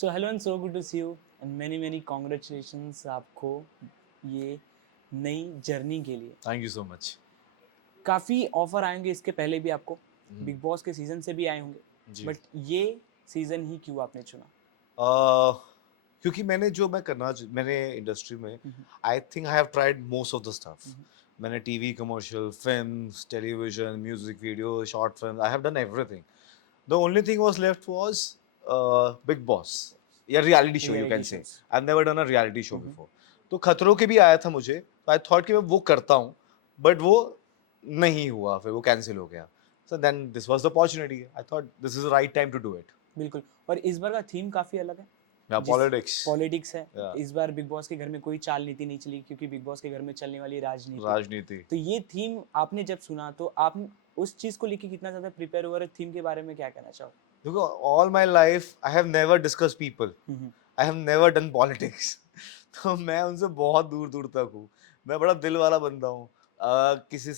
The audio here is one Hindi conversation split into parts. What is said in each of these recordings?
So hello and so good to see you and many many congratulations आपको ये नई जर्नी के लिए। Thank you so much. काफ़ी ऑफर आएंगे इसके पहले भी आपको, हम्म, बिग बॉस के सीज़न से भी आए होंगे, जी। बट ये सीज़न ही क्यों आपने चुना? क्योंकि मैंने इंडस्ट्री में hmm, I think I have tried most of the stuff. Hmm, मैंने TV commercial, films, television, music video, short film, I have done everything. The only thing was left was Bigg Boss या reality show, you can reality से। Shows. I have never done a reality show before. तो खतरों के भी आया था मुझे, तो आई थॉट कि मैं वो करता हूँ, बट वो नहीं हुआ, फिर वो कैंसिल हो गया। So then this was the opportunity, I thought this is the right time to do it. बिल्कुल। और इस बार का थीम काफ़ी अलग है। या जिस पॉलिटिक्स। पॉलिटिक्स है, या इस बार बिग बॉस के घर में कोई चाल नीति नहीं चली क्योंकि बिग बॉस के घर में चलने वाली राजनीति। राजनीति। तो ये थीम आपने जब सुना तो आप उस चीज़ को लेके कितना ज़्यादा प्रिपेयर हुआ और थीम के बारे में क्या कहना चाहो? देखो, all my life I have never discuss people, hmm, I have never done politics. तो मैं उनसे बहुत दूर दूर तक हूँ। मैं बड़ा दिल वाला बंदा हूँ। किसी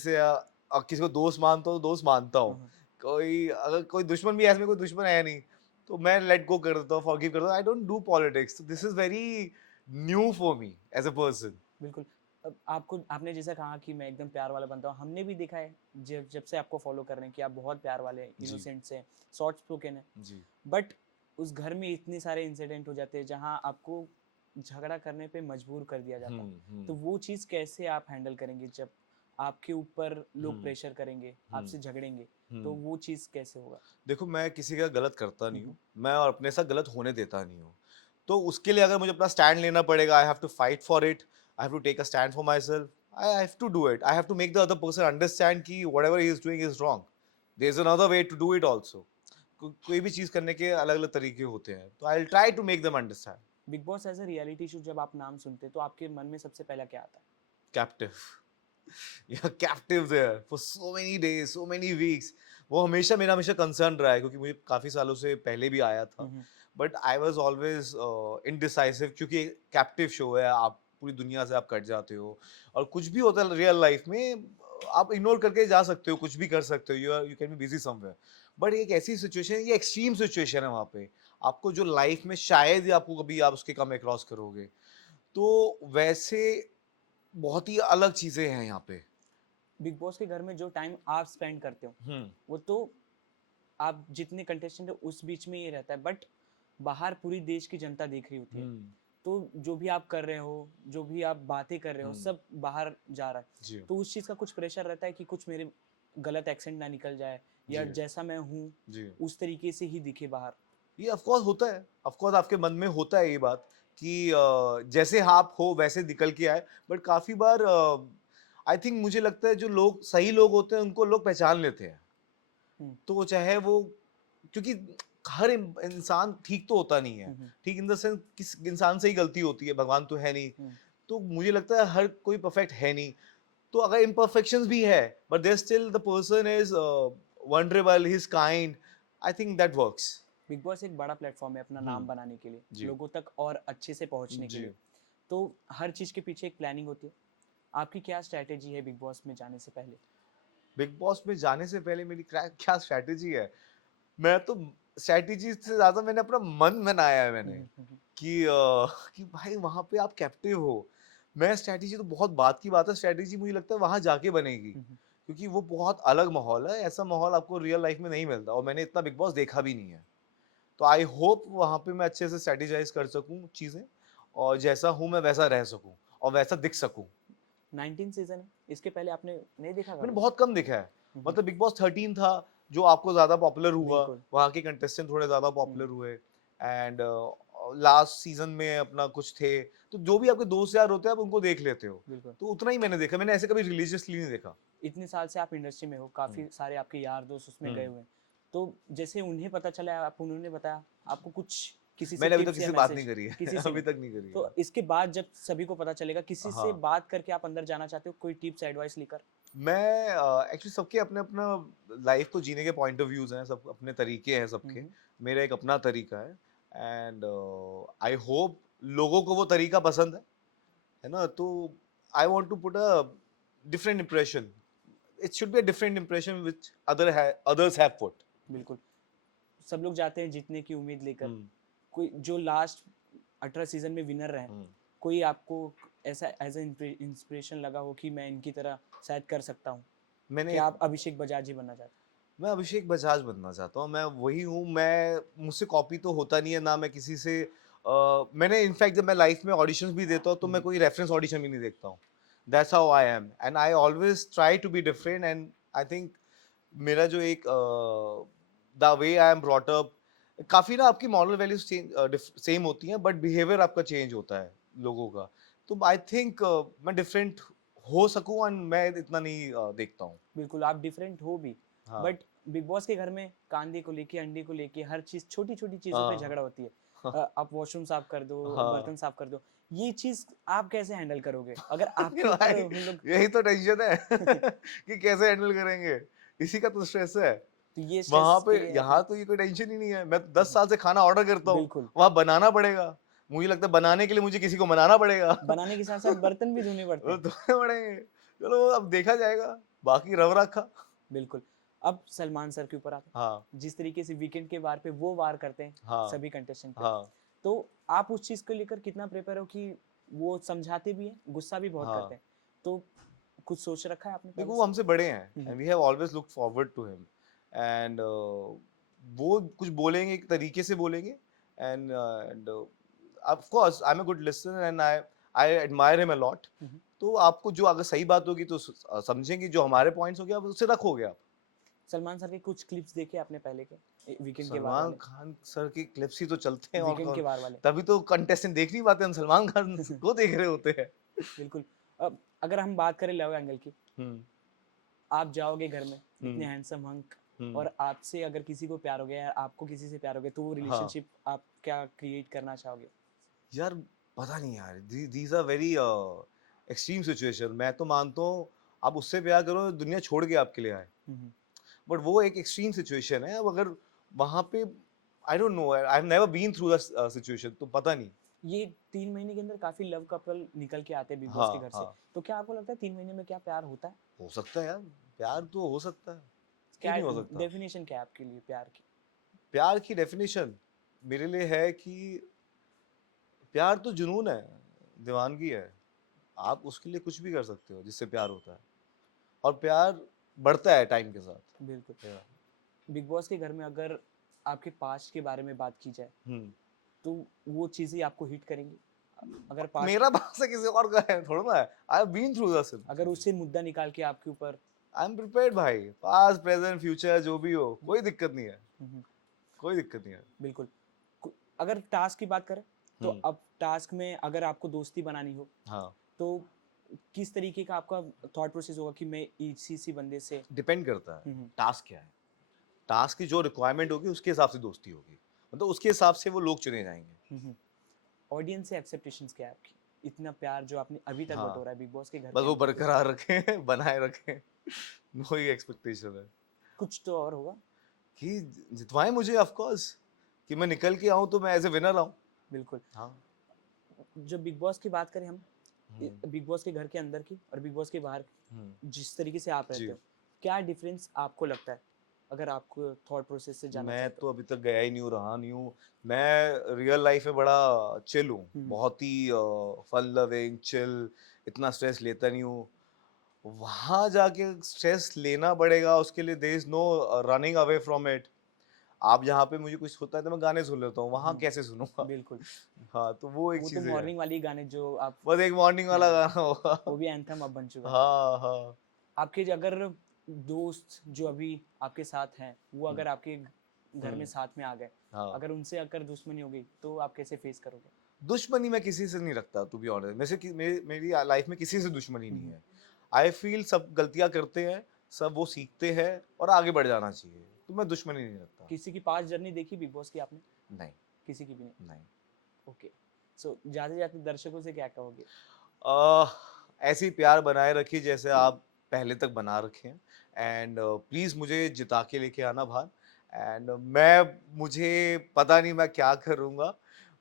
को दोस्त मानता हूँ तो दोस्त मानता हूँ। हम्म, कोई अगर कोई दुश्मन भी है, ऐसे में कोई दुश्मन है नहीं, तो मैं लेट गो कर देता हूँ, फॉरगिव कर देता हूँ। I don't do politics, this is very new for me as a person. बिल्कुल। अब आपको आपने जैसा कहा कि मैं एकदम प्यार वाला बनता हूँ, हमने भी देखा है जब जब से आपको फॉलो कर रहे हैं कि आप बहुत प्यार वाले, जी। इनोसेंट से, सॉफ्ट स्पोकन है। जी। बट उस घर में इतने सारे इंसिडेंट हो जाते हैं जहाँ आपको झगड़ा करने पे मजबूर कर दिया जाता है। तो हम्म। वो चीज़ कैसे आप हैंडल करेंगे जब आपके ऊपर लोग हम्म। प्रेशर करेंगे, हम्म। आपसे झगड़ेंगे? तो हम्म। वो चीज़ कैसे होगा? देखो, मैं किसी का गलत करता नहीं हम्म, हूँ, मैं और अपने साथ गलत होने देता नहीं हूँ। तो उसके लिए अगर मुझे अपना स्टैंड लेना पड़ेगा, I have to fight for it, I have to take a stand for myself, I have to do it, I have to make the other person understand कि whatever he is doing is wrong, there is another way to do it also. कोई भी चीज करने के अलग अलग तरीके होते हैं, तो I will try to make them understand. Bigg Boss as a reality show जब आप नाम सुनते हैं तो आपके मन में सबसे पहला क्या आता captive. you're captive there for so many days, so many weeks. वो हमेशा मेरा हमेशा कंसर्न रहा है, क्योंकि मुझे काफ़ी सालों से पहले भी आया था, है? But I was always indecisive, क्योंकि कैप्टिव शो है, आप पूरी दुनिया से आप कट जाते हो, और कुछ भी होता है रियल लाइफ में, आप इग्नोर करके जा सकते हो, कुछ भी कर सकते हो, you can be busy somewhere. But एक ऐसी सिचुएशन, ये एक्सट्रीम सिचुएशन है वहाँ पे, आपको जो लाइफ में शायद ही आपको कभी आप उसके कम अक्रॉस करोगे। तो वैसे बहुत ही अलग चीज़ें हैं यहाँ पे। बिग बॉस के घर में जो टाइम आप स्पेंड करते हो हुँ। वो तो आप जितने कंटेस्टेंट है उस बीच में ये रहता है, बट बाहर पूरी देश की जनता देख रही होती है। हुँ। तो जो भी आप कर रहे हो, जो भी आप बातें कर रहे हो, हुँ। सब बाहर जा रहा है। जी। तो उस चीज़ का कुछ प्रेशर रहता है कि कुछ मेरे गलत एक्सेंट ना निकल जाए या जी। जैसा मैं हूँ जी। उस तरीके से ही दिखे बाहर। ये ऑफ़ कोर्स होता है। ऑफ़ कोर्स आपके मन में होता है ये बात कि जैसे आप हो वैसे निकल के आए। बट काफ़ी बार आई थिंक मुझे लगता है जो लोग सही लोग होते हैं उनको लोग पहचान लेते हैं। हम्म, तो चाहे वो, क्योंकि हर इंसान ठीक तो होता नहीं है। हम्म, ठीक इन द सेंस किस इंसान से ही गलती होती है, भगवान तो है नहीं। हम्म, तो मुझे लगता है हर कोई परफेक्ट है नहीं। तो अगर इम्परफेक्शंस भी है, but there still the person is vulnerable, he is kind, I think that works. Bigg Boss एक बड़ा प्लेटफॉर्म है अपना नाम हम्म। बनाने के लिए, जी। लोगों तक और अच्छे से पहुंचने के जी। लिए। तो हर चीज़ के पीछे एक प्लानिंग होती है। आपकी क्या स्ट्रैटेजी है बिग बॉस में जाने से पहले? बिग बॉस में जाने से पहले मेरी क्या क्या स्ट्रैटेजी है? मैं तो स्ट्रैटेजी से ज्यादा मैंने अपना मन बनाया है मैंने, हम्म, कि कि भाई वहां पे आप कैप्टिव हो। मैं स्ट्रैटेजी तो बहुत बात की बात है, स्ट्रैटेजी मुझे लगता है वहां जाके बनेगी, हम्म, क्योंकि वो बहुत अलग माहौल है, ऐसा माहौल आपको रियल लाइफ में नहीं मिलता, और मैंने इतना बिग बॉस देखा भी नहीं है। तो आई होप वहां पे मैं अच्छे से स्ट्रेटेजाइज कर सकूं चीजें, और जैसा हूं मैं वैसा रह सकूं और वैसा दिख सकूं। 19 सीजन है, इसके पहले आपने नहीं देखा मैंने कभी? बहुत कम देखा है। हम्म, मतलब बिग बॉस 13 था जो आपको ज्यादा पॉपुलर हुआ, बिल्कुल। वहाँ के कंटेस्टेंट थोड़े ज्यादा हम्म, पॉपुलर हुए, एंड लास्ट सीजन में अपना कुछ थे, तो जो भी आपके दोस्त यार होते हैं आप उनको देख लेते हो। बिल्कुल। तो उतना ही मैंने देखा, मैंने ऐसे कभी रिलीजियसली नहीं देखा। इतने साल से आप इंडस्ट्री में हो, काफ़ी हम्म। सारे आपके यार दोस्त उसमें गए हम्म। हुए हैं। तो जैसे उन्हें पता चला, आप उन्होंने बताया आपको कुछ, किसी से मैंने अभी तक टिप्स किसी या से बात नहीं मैसेज? करी है। किसी से अभी नहीं। तक नहीं करी है। तो इसके बाद जब सभी को पता चलेगा, किसी से हाँ। बात करके आप अंदर जाना चाहते हो, कोई टिप्स एडवाइस लेकर? मैं एक्चुअली सबके अपने अपना लाइफ को जीने के पॉइंट ऑफ व्यूज हैं, सब अपने तरीके हैं सबके। हम्म, मेरा एक अपना तरीका है, एंड आई होप लोगों को वो तरीका पसंद है ना। तो I want to put a different impression, it should be a different impression which others have put. बिल्कुल। सब लोग जाते हैं जीतने की उम्मीद लेकर, हम्म। कोई जो लास्ट 18 सीजन में विनर रहे, कोई आपको ऐसा एज इंस्पिरेशन लगा हो कि मैं इनकी तरह शायद कर सकता हूँ, कि मैंने आप अभिषेक बजाज ही बनना चाहते मैं अभिषेक बजाज बनना चाहता हूँ, मैं वही हूँ। मैं मुझसे कॉपी तो होता नहीं है ना, मैं किसी से मैंने इनफैक्ट जब मैं लाइफ में ऑडिशंस भी देता हूँ तो मैं कोई रेफरेंस ऑडिशन भी नहीं देखता हूँ। That's how I am and I always try to be different and I think मेरा जो एक the way I am brought up, काफी ना आपकी मॉरल वैल्यूज सेम होती हैं बट बिहेवियर आपका चेंज होता है लोगों का। तो आई थिंक मैं डिफरेंट हो सकूं एंड मैं इतना नहीं देखता हूँ। बिल्कुल आप डिफरेंट हो भी, हाँ बट बिग बॉस के घर में कांदे को लेके, अंडे को लेके, हर चीज छोटी छोटी चीजों पे हाँ झगड़ा होती है। हाँ आप वॉशरूम साफ कर दो, हाँ। बर्तन साफ कर दो, ये चीज आप कैसे हैंडल करोगे अगर अरे आपके ऊपर भाई, हम लोग यही तो टेंशन है कि कैसे हैंडल करेंगे, इसी का तो स्ट्रेस है। तो ये वहां स्ट्रेस पे के लिए यहाँ आपने तो ये कोई टेंशन ही नहीं है, मैं 10 साल से खाना ऑर्डर करता हूँ, बिल्कुल वहां बनाना पड़ेगा। मुझे लगता है बनाने के लिए मुझे किसी को मनाना पड़ेगा बनाने के साथ साथ बर्तन भी धोने पड़ते वो हैं। धोने पड़ेंगे। चलो अब देखा जाएगा, बाकी रव रखा। बिल्कुल। अब सलमान सर के ऊपर आते हाँ हैं, जिस तरीके से वीकेंड के वार पे वो वार करते हैं हाँ सभी कंटेस्टेंट पे, हाँ तो आप उस चीज को लेकर कितना प्रिपेयर हो कि वो समझाते भी हैं, गुस्सा भी बहुत करते हाँ। हैं, तो कुछ सोच रखा है आपने देखो पहले वो से? हमसे बड़े हैं hmm, and we have always look forward to him and वो कुछ बोलेंगे एक तरीके से बोलेंगे and of course I am a good listener and I admire him a lot. Hmm. तो आपको जो अगर सही बात होगी तो समझेंगे, जो हमारे पॉइंट्स होंगे आप उससे रखोगे आप। सलमान सर के कुछ क्लिप्स देखे आपने पहले के वीकेंड के वार सलमान वाले? खान सर की क्लिप्स ही तो चलते हैं वीकेंड के और वार वाले तभी तो कंटेस्टेंट देख नहीं पाते, हम सलमान खान को देख रहे होते हैं। बिल्कुल। अब अगर हम बात करें लव एंगल की, हम्म आप जाओगे घर में, इतने हम्म हैंडसम हंक, हम्म। और आपसे अगर किसी को प्यार हो गया या आपको किसी से प्यार हो गया, तो वो हाँ रिलेशनशिप आप क्या क्रिएट करना चाहोगे? यार, पता नहीं यार, these are very extreme situation. मैं तो मानता हूँ आप उससे प्यार करो दुनिया छोड़ के आपके लिए आए, हम्म। बट वो एक एक्सट्रीम सिचुएशन है। अब अगर वहां पे I don't know, I have never been through the situation, तो पता नहीं। ये 3 महीने के अंदर काफी लव कपल निकल के आते हैं बिग बॉस के हाँ घर से, हाँ, तो क्या आपको लगता है 3 महीने में क्या प्यार होता है? हो सकता है यार, प्यार तो हो सकता है, क्यों क्या नहीं हो सकता। डेफिनेशन क्या है आपके लिए प्यार की? प्यार की डेफिनेशन मेरे लिए है कि प्यार तो जुनून है, दीवानगी है। आप उसके लिए कुछ भी कर सकते हो जिससे प्यार होता है, और प्यार बढ़ता है टाइम के साथ। बिल्कुल। Yeah. बिग बॉस के घर में अगर आपके पास्ट के बारे में बात की जाए, हम्म। तो वो चीजें आपको हिट करेंगी? अगर पास्ट, मेरा पास है किसी और का है थोड़ा ना, I have been through the अगर उससे मुद्दा निकाल के आपके ऊपर, आई एम प्रिपेयर्ड भाई, पास्ट प्रेजेंट फ्यूचर जो भी हो, कोई दिक्कत नहीं है, हम्म, कोई दिक्कत नहीं है। बिल्कुल। अगर टास्क की बात करें, तो हम्म। अब टास्क में अगर आपको दोस्ती बनानी हो, हाँ, तो किस तरीके का आपका थॉट प्रोसेस होगा कि मैं इसी बंदे से? डिपेंड करता है हम्म, टास्क क्या है। टास्क की जो रिक्वायरमेंट होगी उसके हिसाब से दोस्ती होगी, मतलब उसके हिसाब से वो लोग चुने जाएंगे। हम्म। ऑडियंस से एक्सेप्टेशंस क्या है आपकी? इतना प्यार जो आपने अभी तक हाँ, बटोरा है बिग बॉस के घर बस के वो अंदर, बरकरार रखें बनाए रखें वही एक्सपेक्टेशन है कुछ तो और होगा। कि जितवाएं मुझे, ऑफ कोर्स, कि मैं निकल के आऊं तो मैं एज ए विनर आऊं। बिल्कुल। हाँ। जो बिग बॉस की बात करें हम, हम्म बिग बॉस के घर के अंदर की और बिग बॉस के बाहर, हम्म। जिस तरीके से आप रहते जी, हो, क्या डिफरेंस आपको लगता है, अगर आपको थॉट प्रोसेस से जानना मैं चाहे तो? तो अभी तक गया ही नहीं हूँ, रहा नहीं हूँ। मैं रियल लाइफ में बड़ा चिल हूँ, हम्म, बहुत ही फन लविंग चिल, इतना स्ट्रेस लेता नहीं हूँ। वहां जाके स्ट्रेस लेना पड़ेगा, उसके लिए there is no running away from it. आप यहाँ पे मुझे कुछ होता है तो मैं गाने सुन लेता हूँ, वहां कैसे सुनूंगा। बिल्कुल। हाँ, तो वो एक वो तो चीज है। मॉर्निंग वाली गाने जो आप, बस एक मॉर्निंग वाला हाँ, गाना होगा वो भी एंथम अब बन चुका है। हाँ हाँ। आपके अगर दोस्त जो अभी आपके साथ हैं, वो हम्म अगर आपके घर में हम्म। साथ में आ गए, हाँ, अगर उनसे अगर दुश्मनी हो गई, तो आप कैसे फेस करोगे? दुश्मनी मैं किसी से नहीं रखता, टू बी ऑनेस्ट। मेरी लाइफ में किसी से दुश्मनी नहीं हम्म, है। आई फील सब गलतियां करते हैं, सब वो सीखते हैं और आगे बढ़ जाना चाहिए, तो मैं दुश्मनी नहीं रखता। किसी की पास जर्नी देखी बिग बॉस की आपने? नहीं किसी की भी नहीं? नहीं। ओके। सो जाते जाते दर्शकों से क्या कहोगे? ऐसी प्यार बनाए रखिए जैसे आप पहले तक बना रखे हैं, एंड प्लीज मुझे जिता के लेके आना बाहर। एंड मुझे पता नहीं मैं क्या करूंगा,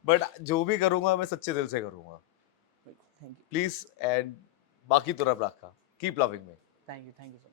बट जो भी करूंगा मैं सच्चे दिल से करूंगा, थैंक यू। प्लीज। एंड बाकी तो रब रखा, keep loving me. Thank you. Thank you so much.